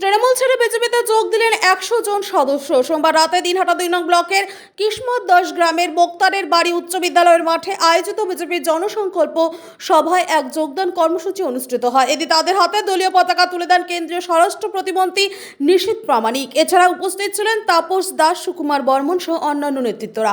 তৃণমূল ছেড়ে বিজেপিতে যোগ দিলেন একশো জন সদস্য। সোমবার রাতে দিনহাটা দুই নং ব্লকের কিসমত দশ গ্রামের মোক্তারের বাড়ি উচ্চ বিদ্যালয়ের মাঠে আয়োজিত বিজেপির জনসংকল্প সভায় এক যোগদান কর্মসূচি অনুষ্ঠিত হয়। এদিন তাদের হাতে দলীয় পতাকা তুলে দেন কেন্দ্রীয় স্বরাষ্ট্র প্রতিমন্ত্রী নিশীত প্রামাণিক। এছাড়া উপস্থিত ছিলেন তাপস দাস, সুকুমার বর্মন সহ অন্যান্য নেতৃত্বরা।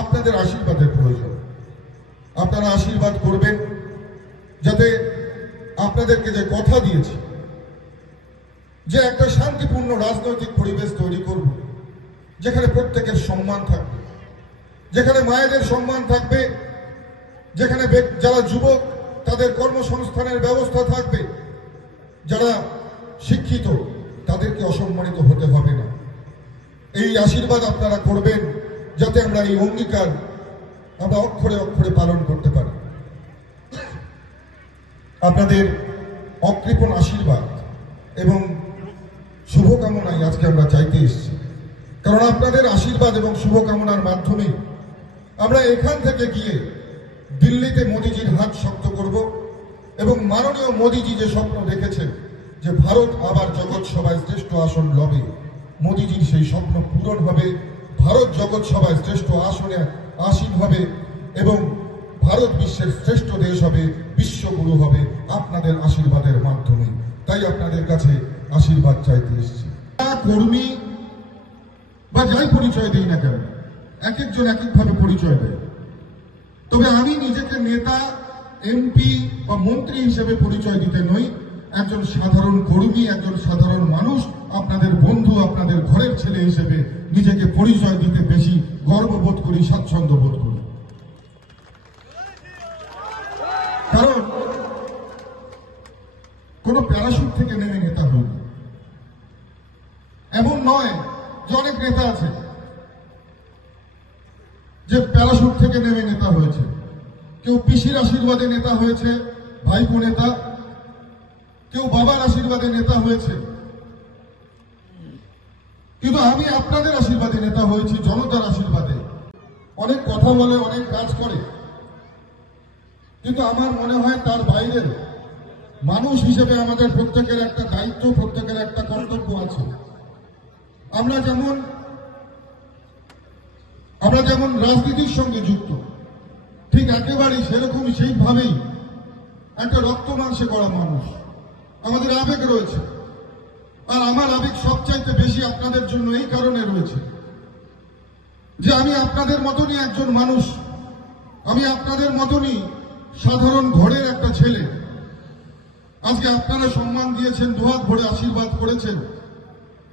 আপনাদের আশীর্বাদের প্রয়োজন। আপনারা আশীর্বাদ করবেন যাতে আপনাদেরকে যে কথা দিয়েছি, যে একটা শান্তিপূর্ণ রাজনৈতিক পরিবেশ তৈরি করব, যেখানে প্রত্যেকের সম্মান থাকবে, যেখানে মায়েদের সম্মান থাকবে, যেখানে যারা যুবক, তাদের কর্মসংস্থানের ব্যবস্থা থাকবে, যারা শিক্ষিত, তাদেরকে অসম্মানিত হতে হবে না। এই আশীর্বাদ আপনারা করবেন। যাতে আমরা এই অঙ্গীকার আমরা অক্ষরে অক্ষরে পালন করতে পারি। আপনাদের অকৃপণ আশীর্বাদ এবং শুভকামনায় আজকে আমরা চাইতে এসেছি। কারণ আপনাদের আশীর্বাদ এবং শুভকামনার মাধ্যমে আমরা এখান থেকে গিয়ে দিল্লিতে মোদিজির হাত শক্ত করব এবং মাননীয় মোদিজি যে স্বপ্ন দেখেছেন যে ভারত আবার জগৎ সভায় শ্রেষ্ঠ আসন লবে, মোদিজির সেই স্বপ্ন পূরণ হবে ভারত জগৎ সভায় শ্রেষ্ঠ আসনে আসীন হবে এবং ভারত বিশ্বের শ্রেষ্ঠ দেশ হবে, বিশ্বগুরু হবে আপনাদের আশীর্বাদের মাধ্যমে। তাই আপনাদের কাছে আশীর্বাদ চাইতে এসেছি। কর্মী বা যাই পরিচয় দিই না কেন, এক একজন এক একভাবে পরিচয় দেয়। তবে আমি নিজেকে নেতা, এমপি বা মন্ত্রী হিসেবে পরিচয় দিতে নই। একজন সাধারণ কর্মী, একজন সাধারণ মানুষ আপনাদের বন্ধু, আপনাদের ঘরের ছেলে হিসেবে নিজেকে পরিচয় দিতে বেশি গর্ববোধ করি, স্বাচ্ছন্দ্য বোধ করি। কারণ, কোন প্যারাশুট থেকে নেমে নেতা হইনি এমন নয় যে অনেক নেতা আছে যে প্যারাশুট থেকে নেমে নেতা হয়েছে। কেউ পিসির আশীর্বাদে নেতা হয়েছে, ভাইপো নেতা, কেউ বাবার আশীর্বাদে নেতা হয়েছে। কিন্তু আমি আপনাদের আশীর্বাদে নেতা হয়েছি, জনতার আশীর্বাদে। অনেক কথা বলে, অনেক কাজ করে। কিন্তু আমার মনে হয় তার বাইরে মানুষ হিসেবে আমাদের প্রত্যেকের একটা দায়িত্ব, প্রত্যেকের একটা কর্তব্য আছে। আমরা যেমন আমরা যেমন রাজনীতির সঙ্গে যুক্ত, ঠিক একেবারেই সেরকমই সেইভাবেই একটা রক্ত মাংসে করা মানুষ। আমাদের আবেগ রয়েছে। আমার আবেগ সবচাইতে বেশি আপনাদের জন্য এই কারণে রয়েছে যে আমি আপনাদের মতনই একজন মানুষ। আমি আপনাদের মতনই সাধারণ ঘরের একটা ছেলে। আজকে আপনারা সম্মান দিয়েছেন, দুহাত ভরে আশীর্বাদ করেছেন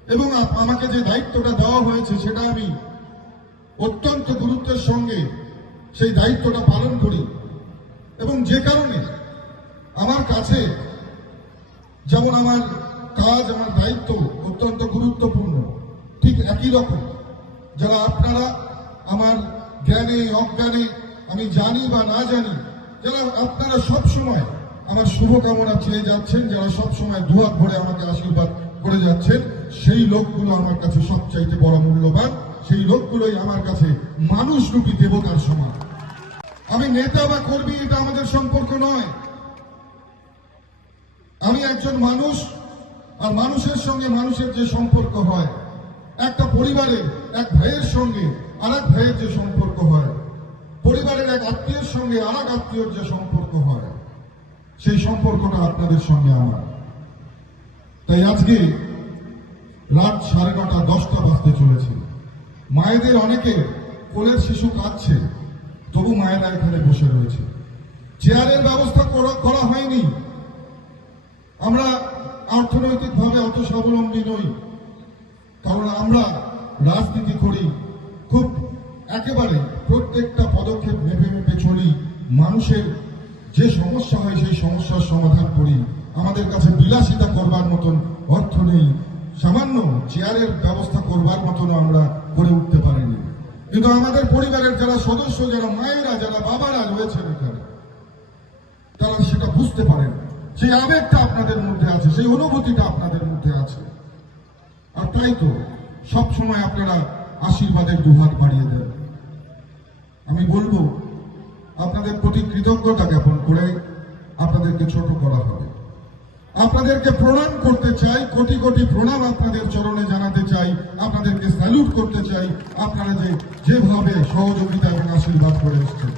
এবং আমাকে যে দায়িত্বটা দেওয়া হয়েছে সেটা আমি অত্যন্ত গুরুত্বের সঙ্গে সেই দায়িত্বটা পালন করি এবং যে কারণে আমার কাছে যেমন আমার কাজ আমার দায়িত্ব অত্যন্ত গুরুত্বপূর্ণ। ঠিক একই রকম, যারা আপনারা আমার জ্ঞানে, অজ্ঞানে, আমি জানি বা না জানি, যারা আপনারা সব সময় আমার শুভকামনা চেয়ে যাচ্ছেন, যারা সব সময় দুহাত ভরে আমাকে আশীর্বাদ করে যাচ্ছেন, সেই লোকগুলো আমার কাছে সবচাইতে বড় মূল্যবান, সেই লোকগুলোই আমার কাছে মানুষ রূপী দেবতার সমান। আমি নেতা বা কর্মী, এটা আমাদের সম্পর্ক নয়। আমি একজন মানুষ আর মানুষের সঙ্গে মানুষের যে সম্পর্ক হয়, একটা পরিবারের এক ভাইয়ের সঙ্গে আর এক ভাইয়ের যে সম্পর্ক হয়, পরিবারের এক আত্মীয়ের সঙ্গে আর এক আত্মীয়র যে সম্পর্ক হয়, সেই সম্পর্কটা আপনাদের সঙ্গে আমার। তাই আজকে রাত সাড়ে নটা, দশটা বাজতে চলেছে। মায়েদের অনেকে কোলের শিশু কাঁদছে, তবু মায়েরা এখানে বসে রয়েছে। চেয়ারের ব্যবস্থা করা- করা হয়নি। আমরা অর্থনৈতিকভাবে অত স্বাবলম্বী নই। কারণ আমরা রাজনীতি করি, খুব একেবারে প্রত্যেকটা পদক্ষেপ ভেবে ভেবে চলি। মানুষের যে সমস্যা হয়, সেই সমস্যার সমাধান করি। আমাদের কাছে বিলাসিতা করবার মতন অর্থ নেই। সামান্য চেয়ারের ব্যবস্থা করবার মতন আমরা করে উঠতে পারিনি। কিন্তু আমাদের পরিবারের যারা সদস্য, যারা মায়েরা, যারা বাবারা রয়েছেন এখানে, তারা সেটা বুঝতে পারেন। সেই আবেগটা আপনাদের মধ্যে আছে, সেই অনুভূতিটা আপনাদের মধ্যে আছে। আর তাই তো সবসময় আপনারা আশীর্বাদের দুহাত বাড়িয়ে দেন। আমি বলব, আপনাদের প্রতি কৃতজ্ঞতা জ্ঞাপন করে আপনাদেরকে ছোট করা হবে। আপনাদেরকে প্রণাম করতে চাই, কোটি কোটি প্রণাম আপনাদের চরণে জানাতে চাই, আপনাদেরকে স্যালুট করতে চাই, আপনারা যে যেভাবে সহযোগিতা এবং আশীর্বাদ করে এসছেন।